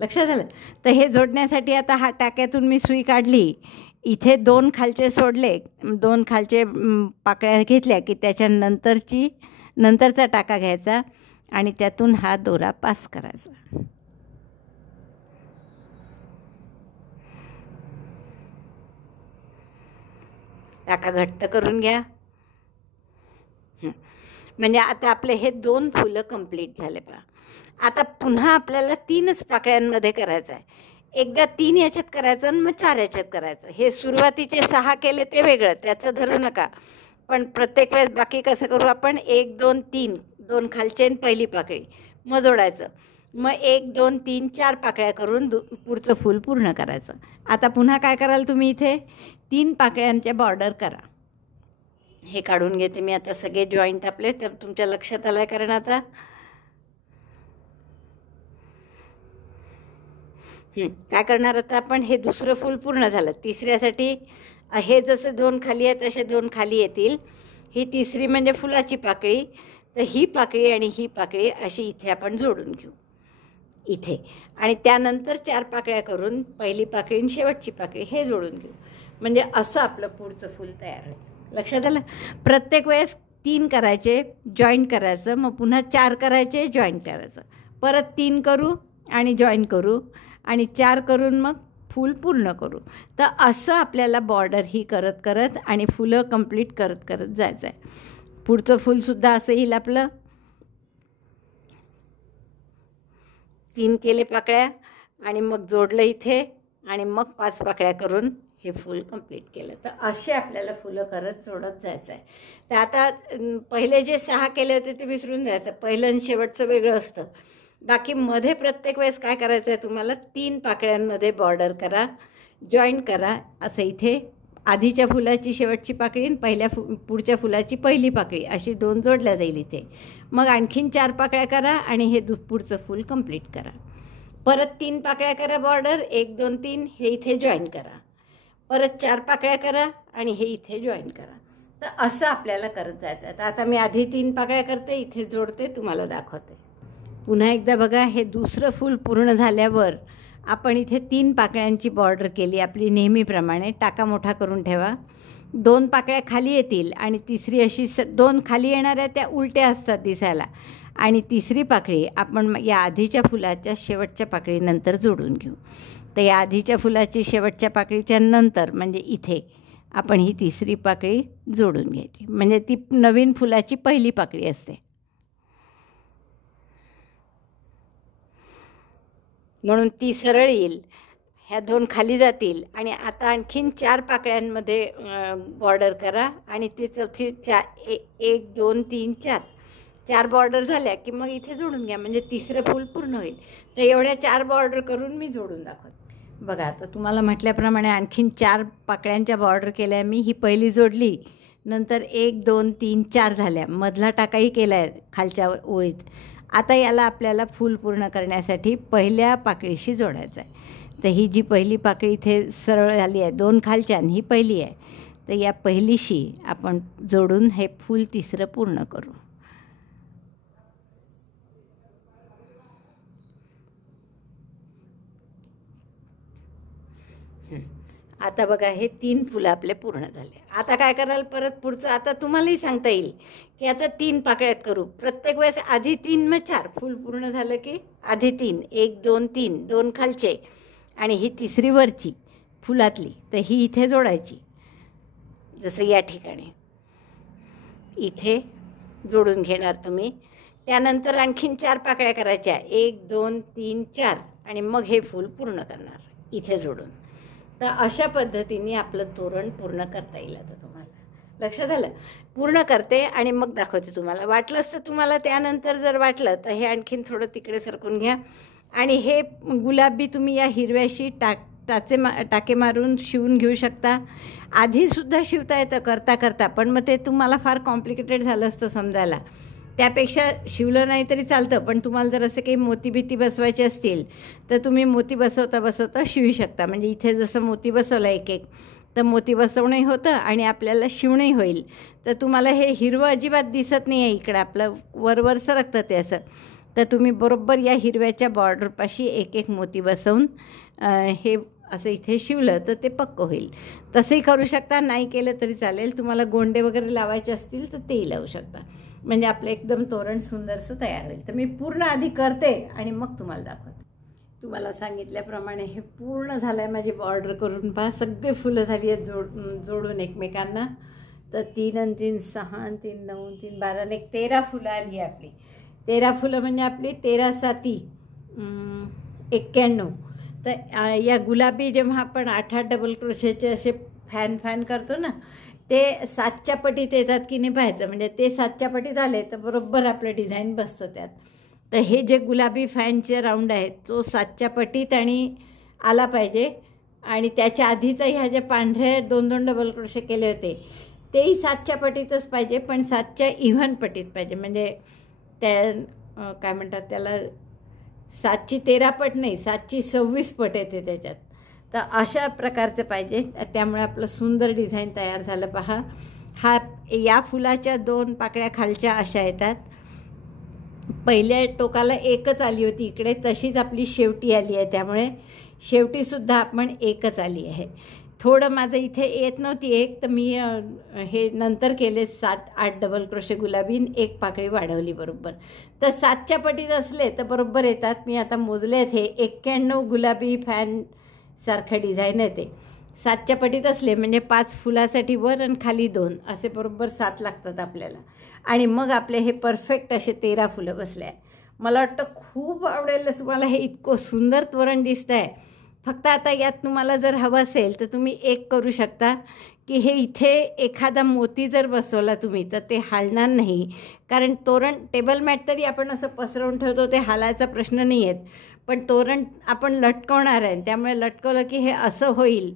लक्षात आलं? तर हे जोडण्यासाठी आता हा टाक्यातून मी सुई काढली, इथे 2 खालचे सोडले, 2 खालचे पाकळ्या घेतल्या की त्याच्या नंतरचा टाका घ्यायचा आणि त्यातून हा दोरा पास करायचा. टाका घट्ट करून घ्या. म्हणजे आता आपले हे 2 फुलं कंप्लीट झाले. पहा, आता पुन्हा आपल्याला 3च पाकळ्यांमध्ये करायचं आहे. एकदा 3 याच्यात करायचं आणि मग 4 याच्यात करायचं. हे सुरुवातीचे 6 केले ते वेगळं, त्याचं धरू नका. पण प्रत्येक वेळेस बाकी कसं करू आपण, 1 2 3, 2 खालचे आणि पहिली पाकळी मग जोडायचं. मग 1 2 3 4 पाकळ्या करून पुढचं फूल पूर्ण करायचं. आता पुन्हा काय कराल तुम्ही, इथे 3 पाकळ्यांच्या बॉर्डर करा. हे काढून घेते मी आता सगळे जॉईंट आपले, तर तुमच्या लक्षात आलं आहे. कारण आता काय करणार, आता आपण हे दुसरं फूल पूर्ण झालं. तिसऱ्यासाठी हे जसे 2 खाली आहेत तसे 2 खाली येतील. ही तिसरी म्हणजे फुलाची पाकळी. तर ही पाकळी आणि ही पाकळी अशी इथे आपण जोडून घेऊ इथे, आणि त्यानंतर 4 पाकळ्या करून पहिली पाकळी आणि शेवटची पाकळी हे जोडून घेऊ. म्हणजे असं आपलं पुढचं फूल तयार होईल. लक्षात आलं? प्रत्येक वेळेस 3 करायचे, जॉईंट करायचं, मग पुन्हा 4 करायचे, जॉईंट करायचं, परत 3 करू आणि जॉईन करू, आणि 4 करून मग फूल पूर्ण करू. तर असं आपल्याला बॉर्डर ही करत करत आणि फुलं कंप्लीट करत करत जायचं आहे. पुढचं फूलसुद्धा असं येईल आपलं. 3 केले पाकळ्या आणि मग जोडलं इथे, आणि मग 5 पाकळ्या करून हे फूल कंप्लीट केलं. तर असे आपल्याला फुलं करत जोडत जायचं आहे. तर आता पहिले जे 6 केले होते ते विसरून जायचं. पहिलं आणि शेवटचं वेगळं असतं. बाकी मध्ये प्रत्येक वेळेस काय करायचं आहे तुम्हाला, 3 पाकळ्यांमध्ये बॉर्डर करा, जॉईंट करा. असं इथे आधीच्या फुलाची शेवटची पाकळी आणि पुढच्या फुलाची पहिली पाकळी अशी 2 जोडल्या जाईल इथे. मग आणखीन 4 पाकळ्या करा आणि हे पुढचं फूल कंप्लीट करा. परत 3 पाकळ्या करा बॉर्डर, 1 2 3 हे इथे जॉईन करा. परत 4 पाकळ्या करा आणि हे इथे जॉईन करा. तर असं आपल्याला करत जायचं आहे. तर आता मी आधी 3 पाकळ्या करते, इथे जोडते, तुम्हाला दाखवते. पुन्हा एकदा बघा, हे दुसरं फूल पूर्ण झाल्यावर आपण इथे 3 पाकळ्यांची बॉर्डर केली आपली नेहमीप्रमाणे. टाका मोठा करून ठेवा. 2 पाकळ्या खाली येतील आणि तिसरी अशी 2 खाली येणाऱ्या त्या उलट्या असतात दिसायला, आणि तिसरी पाकळी आपण या आधीच्या फुलाच्या शेवटच्या पाकळीनंतर जोडून घेऊ. तर या आधीच्या फुलाची शेवटच्या पाकळीच्या नंतर म्हणजे इथे आपण ही तिसरी पाकळी जोडून घ्यायची. म्हणजे ती नवीन फुलाची पहिली पाकळी असते. म्हणून ती सरळ येईल. ह्या 2 खाली जातील आणि आता आणखीन 4 पाकळ्यांमध्ये बॉर्डर करा, आणि ती चौथी 1 2 3 4 बॉर्डर झाल्या की मग इथे जोडून घ्या. म्हणजे तिसरं फूल पूर्ण होईल. तर एवढ्या 4 बॉर्डर करून मी जोडून दाखवते. बघा आता तुम्हाला म्हटल्याप्रमाणे आणखीन 4 पाकळ्यांच्या बॉर्डर केल्या मी. ही पहिली जोडली, नंतर 1 2 3 4 झाल्या, मधला टाकाही केला आहे खालच्या ओळीत. आता याला आपल्याला फूल पूर्ण करण्यासाठी पहिल्या पाकळीशी जोडायचं आहे. तर ही जी पहिली पाकळी इथे सरळ झाली आहे, 2 खालच्या आणि ही पहिली आहे, तर या पहिलीशी आपण जोडून हे फूल तिसरं पूर्ण करू. आता बघा हे 3 फुलं आपले पूर्ण झाले. आता काय कराल परत पुढचं, आता तुम्हालाही सांगता येईल की आता 3 पाकळ्यात करू. प्रत्येक वेळेस आधी 3 मग 4 फूल पूर्ण झालं की आधी 3, 1 2 3, 2 खालचे आणि ही तिसरी वरची फुलातली, तर ही इथे जोडायची. जसं या ठिकाणी इथे जोडून घेणार तुम्ही. त्यानंतर आणखीन 4 पाकळ्या करायच्या, 1 2 3 4 आणि मग हे फूल पूर्ण करणार इथे जोडून. तर अशा पद्धतीने आपलं तोरण पूर्ण करता येईल. आता तुम्हाला लक्षात आलं. पूर्ण करते आणि मग दाखवते तुम्हाला. वाटलंच तर तुम्हाला त्यानंतर जर वाटलं तर हे आणखीन थोडं तिकडे सरकून घ्या आणि हे गुलाबी तुम्ही या हिरव्याशी टाके मारून शिवून घेऊ शकता. आधीसुद्धा शिवता येतं करता करता, पण मग ते तुम्हाला फार कॉम्प्लिकेटेड झालं असतं समजायला. त्यापेक्षा शिवलं नाही तरी चालतं, पण तुम्हाला जर असे काही मोती भीती बसवायचे असतील तर तुम्ही मोती बसवता बसवता शिवू शकता. म्हणजे इथे जसं मोती बसवलं एक एक, तर मोती बसवणंही होतं आणि आपल्याला शिवणंही होईल. तर तुम्हाला हे हिरवं अजिबात दिसत नाही आहे इकडं, आपलं वरवर सरकतं ते असं. तर तुम्ही बरोबर या हिरव्याच्या बॉर्डरपाशी एक एक मोती बसवून हे असं इथे शिवलं तर ते पक्कं होईल. तसंही करू शकता, नाही केलं तरी चालेल. तुम्हाला गोंडे वगैरे लावायचे असतील तर तेही लावू शकता. म्हणजे आपलं एकदम तोरण सुंदरसं तयार होईल. तर मी पूर्ण आधी करते आणि मग तुम्हाला दाखवते. तुम्हाला सांगितल्याप्रमाणे हे पूर्ण झालं आहे माझी बॉर्डर करून. पहा सगळे फुलं झाली आहेत जोडून एकमेकांना. तर 3 आणि 3 6 आणि 3 9 3 12 आणि 13 फुलं आली आहे आपली. 13 फुलं म्हणजे आपली 13 7 91. तर या गुलाबी जेव्हा आपण 8-8 डबल क्रोशेचे असे फॅन करतो ना, ते 7च्या पटीत येतात की नाही पाहायचं. म्हणजे ते 7च्या पटीत आले तर बरोबर आपलं डिझाईन बसतं त्यात. तर हे जे गुलाबी फॅनचे राऊंड आहेत तो 7च्या पटीत आणि आला पाहिजे. आणि त्याच्या आधीचं ह्या जे पांढरे 2-2 डबल क्रोशे केले होते तेही 7च्या पटीतच पाहिजे, पण 7च्या इव्हन पटीत पाहिजे. म्हणजे त्या काय म्हणतात त्याला, 7ची 13 पट नाही, 7ची 26 पट येते त्याच्यात. तर अशा प्रकारचं पाहिजे. त्यामुळे आपलं सुंदर डिझाईन तयार झालं. पहा हा या फुलाच्या 2 पाकळ्या खालच्या अशा येतात. पहिल्या टोकाला एकच आली होती इकडे, तशीच आपली शेवटी आली आहे. त्यामुळे शेवटीसुद्धा आपण एकच आली आहे. थोडं माझं इथे येत नव्हती एक, तर मी हे नंतर केले 7-8 डबल क्रोशे गुलाबीन, एक पाकळी वाढवली बरोबर. तर 7च्या पटीत असले तर बरोबर येतात. मी आता मोजले आहेत. हे 91 गुलाबी फॅन सारखं डिझाईन आहे ते. 7च्या पटीत असले म्हणजे 5 फुलासाठी वर आणि खाली 2 असे बरोबर 7 लागतात आपल्याला. आणि मग आपले हे परफेक्ट असे 13 फुलं बसले आहे. मला वाटतं खूप आवडेल तुम्हाला. हे इतकं सुंदर तोरण दिसतं आहे. फक्त आता यात तुम्हाला जर हवं असेल तर तुम्ही एक करू शकता की हे इथे एखादा मोती जर बसवला तुम्ही तर ते हालणार नाही. कारण तोरण टेबल मॅट तरी आपण असं पसरवून ठेवतो, ते हालायचा प्रश्न नाही आहेत. पण तोरण आपण लटकवणार आहे, त्यामुळे लटकवलं की हे असं होईल.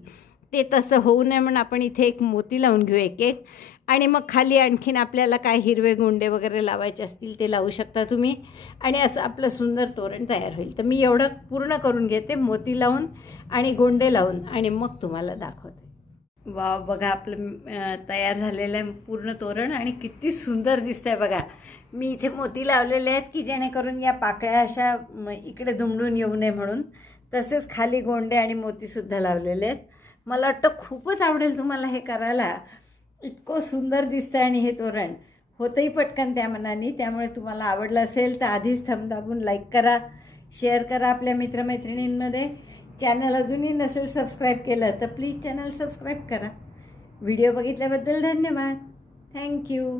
ते तसं होऊ नये म्हणून आपण इथे एक मोती लावून घेऊ एक एक. आणि मग खाली आणखीन आपल्याला काय हिरवे गोंडे वगैरे लावायचे असतील ते लावू शकता तुम्ही. आणि असं आपलं सुंदर तोरण तयार होईल. तर मी एवढं पूर्ण करून घेते मोती लावून आणि गोंडे लावून आणि मग तुम्हाला दाखवते. वा बघा आपलं तयार झालेलं आहे पूर्ण तोरण आणि किती सुंदर दिसतंय बघा. मी इथे मोती लावलेले आहेत की जेणेकरून या पाकळ्या अशा इकडे दुमडून येऊ नये म्हणून. तसेच खाली गोंडे आणि मोतीसुद्धा लावलेले आहेत. मला वाटतं खूपच आवडेल तुम्हाला हे करायला. इतकं सुंदर दिसतं आणि हे तोरण होतंही पटकन त्या मनाने. त्यामुळे तुम्हाला आवडलं असेल तर आधीच थंब दाबून लाईक करा, शेअर करा आपल्या मित्रमैत्रिणींमध्ये. चॅनल अजूनही नसेल सबस्क्राईब केलं तर प्लीज चॅनल सबस्क्राईब करा. व्हिडिओ बघितल्याबद्दल धन्यवाद. थँक्यू.